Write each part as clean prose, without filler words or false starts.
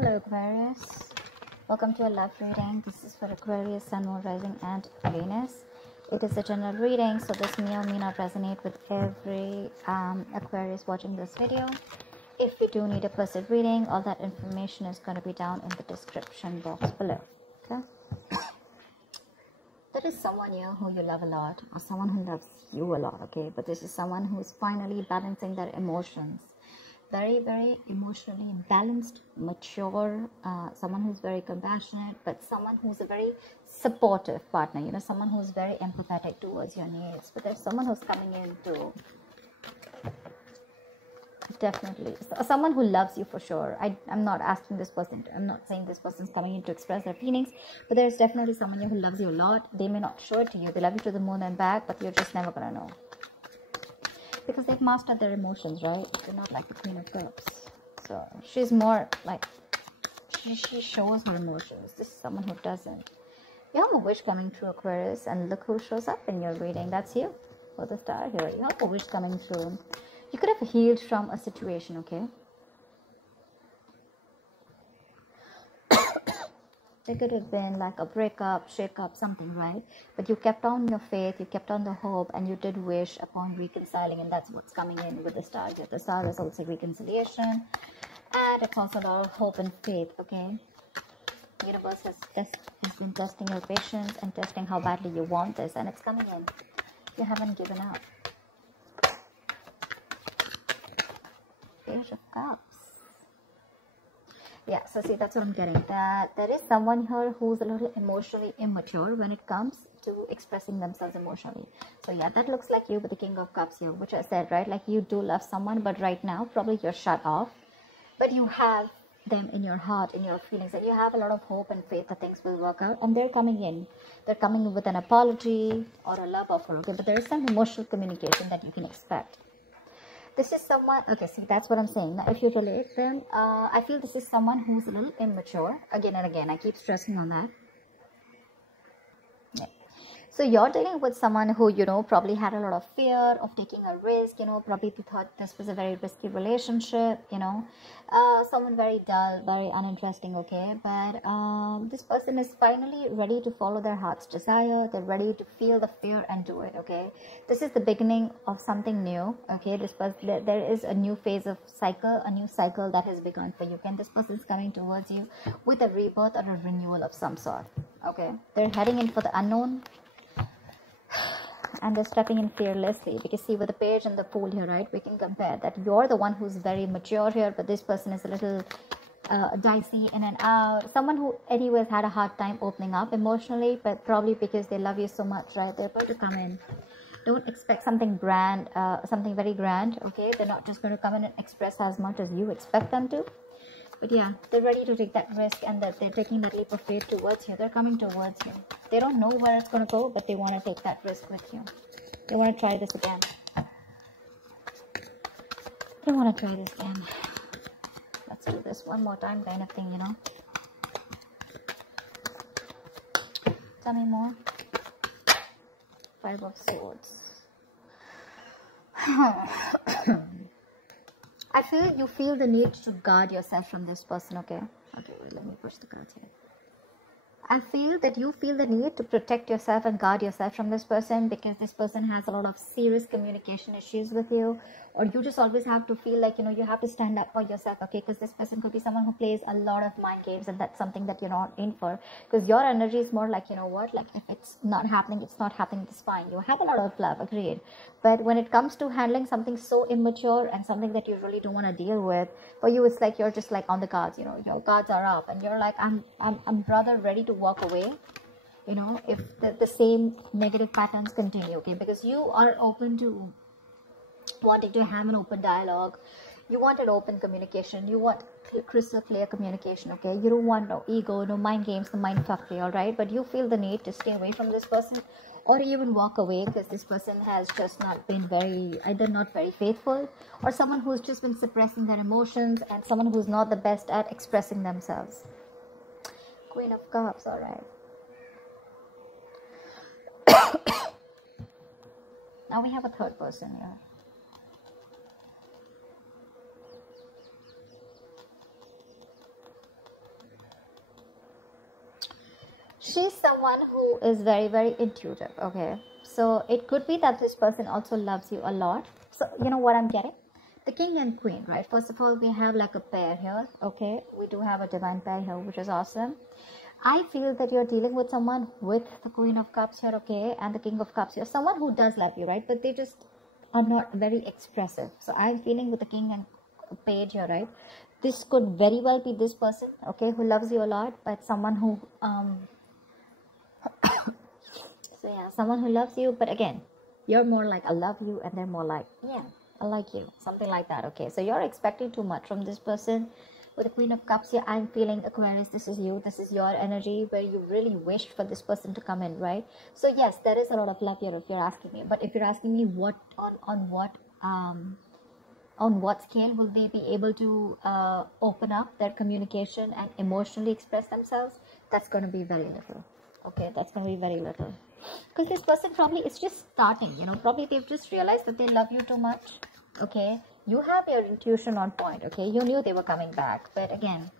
Hello Aquarius, welcome to a love reading. This is for Aquarius, Sun, Moon, Rising and Venus. It is a general reading, so this may or may not resonate with every Aquarius watching this video. If you do need a personal reading, all that information is going to be down in the description box below. Okay, there is someone here who you love a lot, or someone who loves you a lot, okay, but this is someone who is finally balancing their emotions. Very emotionally balanced, mature, someone who's very compassionate, but someone who's a very supportive partner, you know, someone who's very empathetic towards your needs. But there's someone who's coming in to definitely, someone who loves you for sure. I'm not asking this person, I'm not saying this person's coming in to express their feelings, but there's definitely someone here who loves you a lot. They may not show it to you, they love you to the moon and back, but you're just never gonna know. Because they've mastered their emotions, right? They're not like the Queen of Cups. So she's more like, she shows her emotions. This is someone who doesn't. You have a wish coming through, Aquarius, and look who shows up in your reading. That's you, for the star here. You have a wish coming through. You could have healed from a situation, okay? There could have been like a breakup, shake-up, something, right? But you kept on your faith, you kept on the hope, and you did wish upon reconciling, and that's what's coming in with the star here. The star is also reconciliation, and it's also a lot of hope and faith, okay? The universe has been testing your patience and testing how badly you want this, and it's coming in. You haven't given up. Page of Cups. Yeah, so see, that's what I'm getting. That there is someone here who's a little emotionally immature when it comes to expressing themselves emotionally. So yeah, that looks like you with the King of Cups here, which I said, right? Like you do love someone, but right now probably you're shut off. But you have them in your heart, in your feelings, and you have a lot of hope and faith that things will work out. And they're coming in. They're coming in with an apology or a love offer, okay? But there is some emotional communication that you can expect. This is someone, okay, see, that's what I'm saying. Now, if you relate them, I feel this is someone who's a little immature. Again and again, I keep stressing on that. Yeah. So you're dealing with someone who, you know, probably had a lot of fear of taking a risk, you know, probably thought this was a very risky relationship, you know, someone very dull, very uninteresting, okay, but this person is finally ready to follow their heart's desire. They're ready to feel the fear and do it, okay. This is the beginning of something new, okay. This person, there is a new phase of cycle, a new cycle that has begun for you, and this person is coming towards you with a rebirth or a renewal of some sort, okay. They're heading in for the unknown. And they're stepping in fearlessly, because see, with the page and the fool here, right, we can compare that you're the one who's very mature here, but this person is a little dicey in and out. Someone who anyways had a hard time opening up emotionally, but probably because they love you so much, right, they're about to come in. Don't expect something grand, something very grand, okay. They're not just going to come in and express as much as you expect them to. But yeah, they're ready to take that risk, and that they're taking that leap of faith towards you. They're coming towards you. They don't know where it's going to go, but they want to take that risk with you. They want to try this again. They want to try this again. Let's do this one more time, kind of thing, you know. Tell me more. Five of Swords. I feel you feel the need to guard yourself from this person, okay? Okay, wait, let me push the cards here. I feel that you feel the need to protect yourself and guard yourself from this person, because this person has a lot of serious communication issues with you, or you just always have to feel like, you know, you have to stand up for yourself, okay? Because this person could be someone who plays a lot of mind games, and that's something that you're not in for, because your energy is more like, you know what, like if it's not happening, it's not happening, it's fine. You have a lot of love, agreed, but when it comes to handling something so immature and something that you really don't want to deal with, for you it's like you're just like on the guards, you know, your guards are up, and you're like, I'm rather ready to walk away, you know, if the same negative patterns continue, okay? Because you are open to wanting to have an open dialogue. You want an open communication. You want crystal clear communication, okay? You don't want no ego, no mind games, no mind fuckery, all right? But you feel the need to stay away from this person, or even walk away, because this person has just not been either not very faithful, or someone who's just been suppressing their emotions, and someone who's not the best at expressing themselves. Queen of Cups, all right. Now we have a third person here. She's someone who is very, very intuitive. Okay, so it could be that this person also loves you a lot. So you know what I'm getting? The king and queen, right? First of all, we have like a pair here. Okay, we do have a divine pair here, which is awesome. I feel that you're dealing with someone with the Queen of Cups here, okay, and the King of Cups here. Someone who does love you, right? But they just are not very expressive. So I'm feeling with the King and Page here, right? This could very well be this person, okay, who loves you a lot, but someone who, so yeah, someone who loves you, but again, you're more like, I love you, and they're more like, yeah, I like you, something like that, okay? So you're expecting too much from this person. With the Queen of Cups here, I'm feeling, Aquarius, this is you, this is your energy where you really wished for this person to come in, right? So yes, there is a lot of love here if you're asking me. But if you're asking me what on what scale will they be able to open up their communication and emotionally express themselves, that's going to be very little. Okay, that's going to be very little. Because this person probably is just starting, you know, probably they've just realized that they love you too much. Okay, you have your intuition on point. Okay, you knew they were coming back, but again,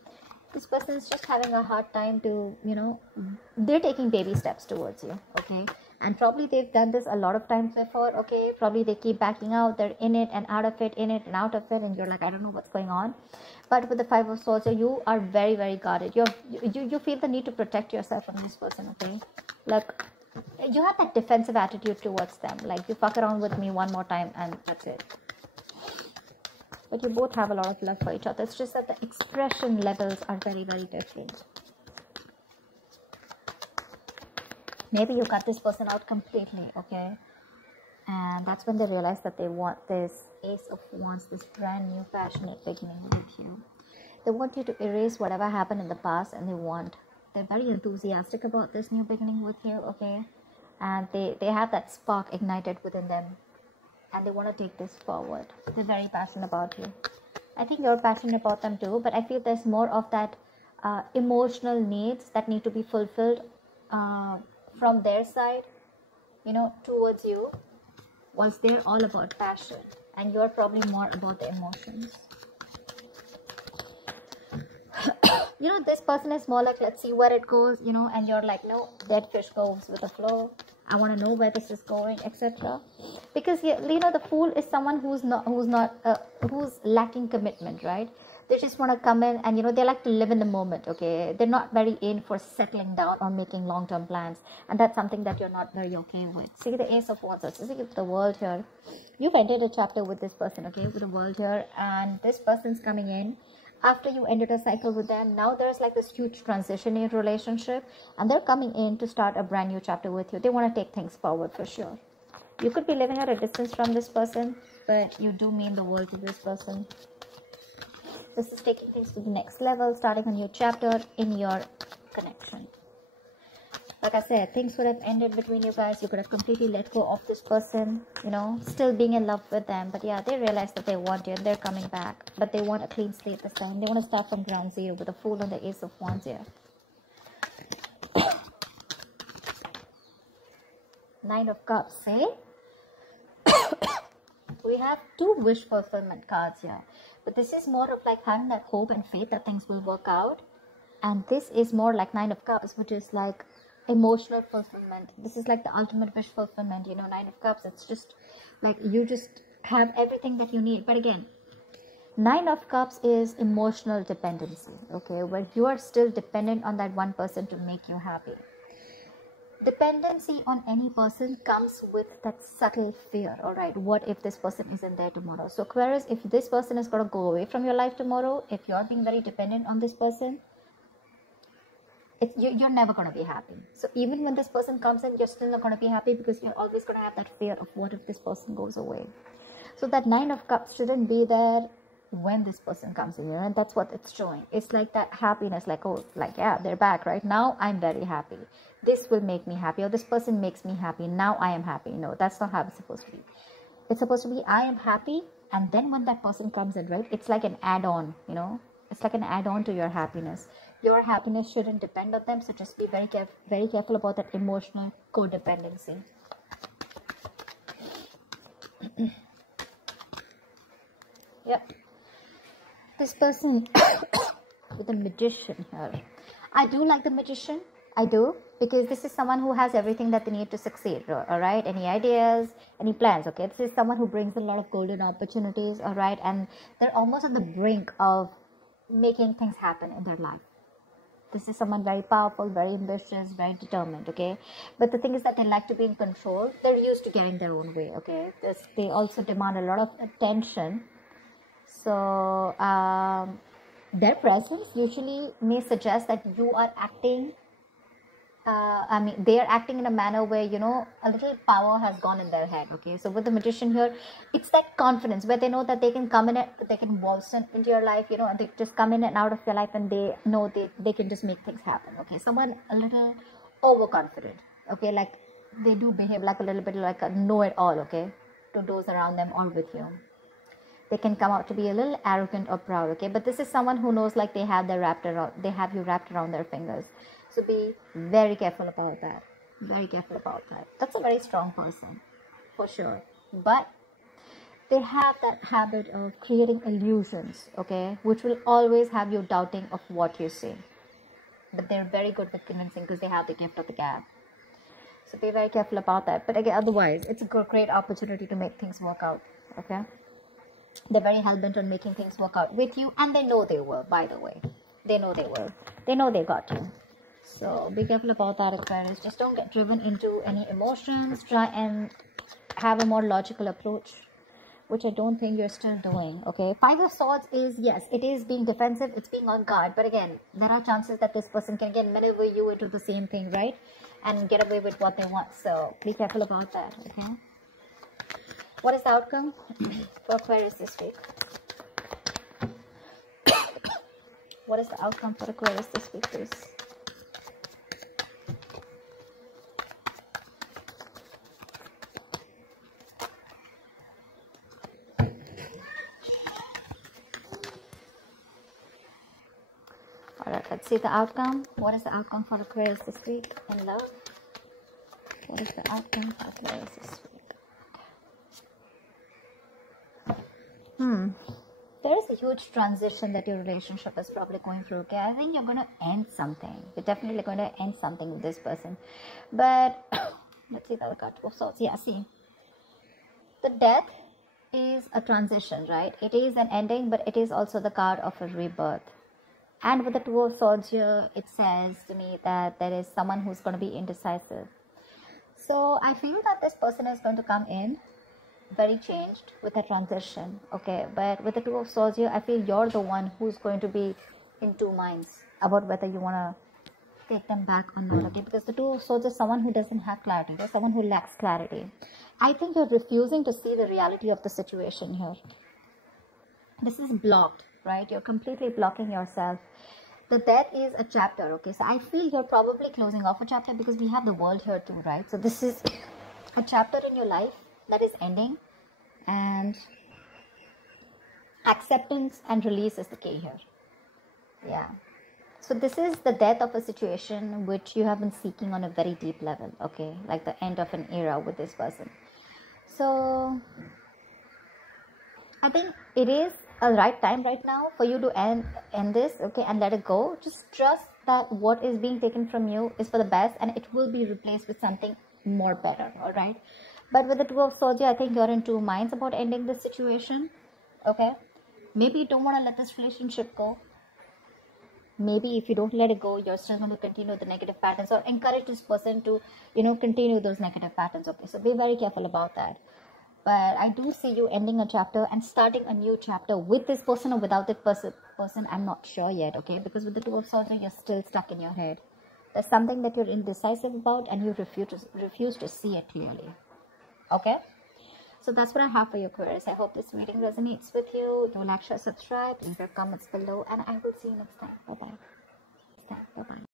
this person is just having a hard time to, you know, they're taking baby steps towards you. Okay, and probably they've done this a lot of times before. Okay, probably they keep backing out, they're in it and out of it, in it and out of it, and you're like, I don't know what's going on. But with the Five of Swords, you are very, very guarded. You feel the need to protect yourself from this person. Okay, like you have that defensive attitude towards them, like you fuck around with me one more time and that's it. But you both have a lot of love for each other. It's just that the expression levels are very, very different. Maybe you cut this person out completely, okay? And that's when they realize that they want this Ace of Wands, this brand new passionate beginning with you. They want you to erase whatever happened in the past, and they're very enthusiastic about this new beginning with you, okay? And they have that spark ignited within them. And they want to take this forward. They're very passionate about you. I think you're passionate about them too, but I feel there's more of that emotional needs that need to be fulfilled from their side, you know, towards you, whilst they're all about passion, and you're probably more about the emotions. You know, this person is more like, let's see where it goes, you know, and you're like, no, dead fish goes with the flow. I want to know where this is going, etc. Because you know, the Fool is someone who's lacking commitment, right? They just want to come in and, you know, they like to live in the moment. Okay, they're not very in for settling down or making long-term plans, and that's something that you're not very okay with. See the Ace of Wands. See the World here. You've ended a chapter with this person, okay, with the World here, and this person's coming in. After you ended a cycle with them, now there's like this huge transition in your relationship, and they're coming in to start a brand new chapter with you. They want to take things forward for sure. You could be living at a distance from this person, but you do mean the world to this person. This is taking things to the next level, starting a new chapter in your connection. Like I said, things would have ended between you guys. You could have completely let go of this person, you know, still being in love with them. But yeah, they realize that they want you and they're coming back. But they want a clean slate this time. They want to start from ground zero with a Fool and the Ace of Wands here. Nine of Cups, eh? We have two wish fulfillment cards here. But this is more of like having that hope and faith that things will work out. And this is more like Nine of Cups, which is like emotional fulfillment. This is like the ultimate wish fulfillment, you know. Nine of Cups, it's just like you just have everything that you need. But again, Nine of Cups is emotional dependency, okay, where you are still dependent on that one person to make you happy. Dependency on any person comes with that subtle fear. All right, what if this person isn't there tomorrow? So Aquarius, if this person is going to go away from your life tomorrow, if you're being very dependent on this person, you're never going to be happy. So even when this person comes in, you're still not going to be happy, because you're always going to have that fear of what if this person goes away. So that Nine of Cups shouldn't be there when this person comes in, you know, and that's what it's showing. It's like that happiness, like, oh, like, yeah, they're back right now, I'm very happy, this will make me happy, or this person makes me happy, now I am happy. No, that's not how it's supposed to be. It's supposed to be, I am happy, and then when that person comes in, right, it's like an add-on, you know, it's like an add-on to your happiness. Your happiness shouldn't depend on them, so just be very careful about that emotional codependency. Yep. This person with the Magician here. I do like the Magician. I do, because this is someone who has everything that they need to succeed, all right? Any ideas, any plans, okay? This is someone who brings a lot of golden opportunities, all right? And they're almost at the brink of making things happen in their life. This is someone very powerful, very ambitious, very determined, okay? But the thing is that they like to be in control. They're used to getting their own way, okay? They also demand a lot of attention. So, their presence usually may suggest that you are acting, they are acting in a manner where, you know, a little power has gone in their head, okay? So with the Magician here, it's that confidence where they know that they can come in, they can waltz into your life, you know, and they just come in and out of your life, and they know they can just make things happen, okay? Someone a little overconfident, okay? Like, they do behave like a little bit like a know-it-all, okay? To those around them or with you. They can come out to be a little arrogant or proud, okay? But this is someone who knows like they have you wrapped around their fingers. So be very careful about that. Very careful about that. That's a very strong person, for sure. But they have that habit of creating illusions, okay? Which will always have you doubting of what you say. But they're very good with convincing because they have the gift of the gab. So be very careful about that. But again, otherwise, it's a great opportunity to make things work out, okay? They're very hell-bent on making things work out with you, and they know they will, by the way. They know they will. They know they got you. So be careful about that, Aquarius. Just don't get driven into any emotions. Try and have a more logical approach, which I don't think you're still doing, okay? Five of Swords is, yes, it is being defensive. It's being on guard. But again, there are chances that this person can again maneuver you into the same thing, right? And get away with what they want. So be careful about that, okay? What is the outcome for Aquarius this week? What is the outcome for Aquarius this week, please? Alright, let's see the outcome. What is the outcome for Aquarius this week in love? What is the outcome for Aquarius this week? There is a huge transition that your relationship is probably going through, okay? I think you're going to end something. You're definitely going to end something with this person. But, let's see the other card. Oh, so, yeah, see. The death is a transition, right? It is an ending, but it is also the card of a rebirth. And with the Two of Swords here, it says to me that there is someone who's going to be indecisive. So, I feel that this person is going to come in very changed with a transition, okay? But with the Two of Swords here, I feel you're the one who's going to be in two minds about whether you want to take them back or not, okay? Because the Two of Swords is someone who doesn't have clarity. They're someone who lacks clarity. I think you're refusing to see the reality of the situation here. This is blocked, right? You're completely blocking yourself. The death is a chapter, okay? So I feel you're probably closing off a chapter because we have the world here too, right? So this is a chapter in your life that is ending, and acceptance and release is the key here. Yeah. So this is the death of a situation which you have been seeking on a very deep level, okay? Like the end of an era with this person. So I think it is a right time right now for you to end this, okay, and let it go. Just trust that what is being taken from you is for the best, and it will be replaced with something more better, all right? But with the Two of Swords, I think you're in two minds about ending this situation, okay? Maybe you don't want to let this relationship go. Maybe if you don't let it go, you're still going to continue the negative patterns, or encourage this person to, you know, continue those negative patterns, okay? So be very careful about that. But I do see you ending a chapter and starting a new chapter with this person or without that person. I'm not sure yet, okay? Because with the Two of Swords, you're still stuck in your head. There's something that you're indecisive about, and you refuse to see it clearly. Okay, so that's what I have for you, Aquarius. I hope this reading resonates with you. Do like, share, subscribe, leave your comments below, and I will see you next time. Bye bye.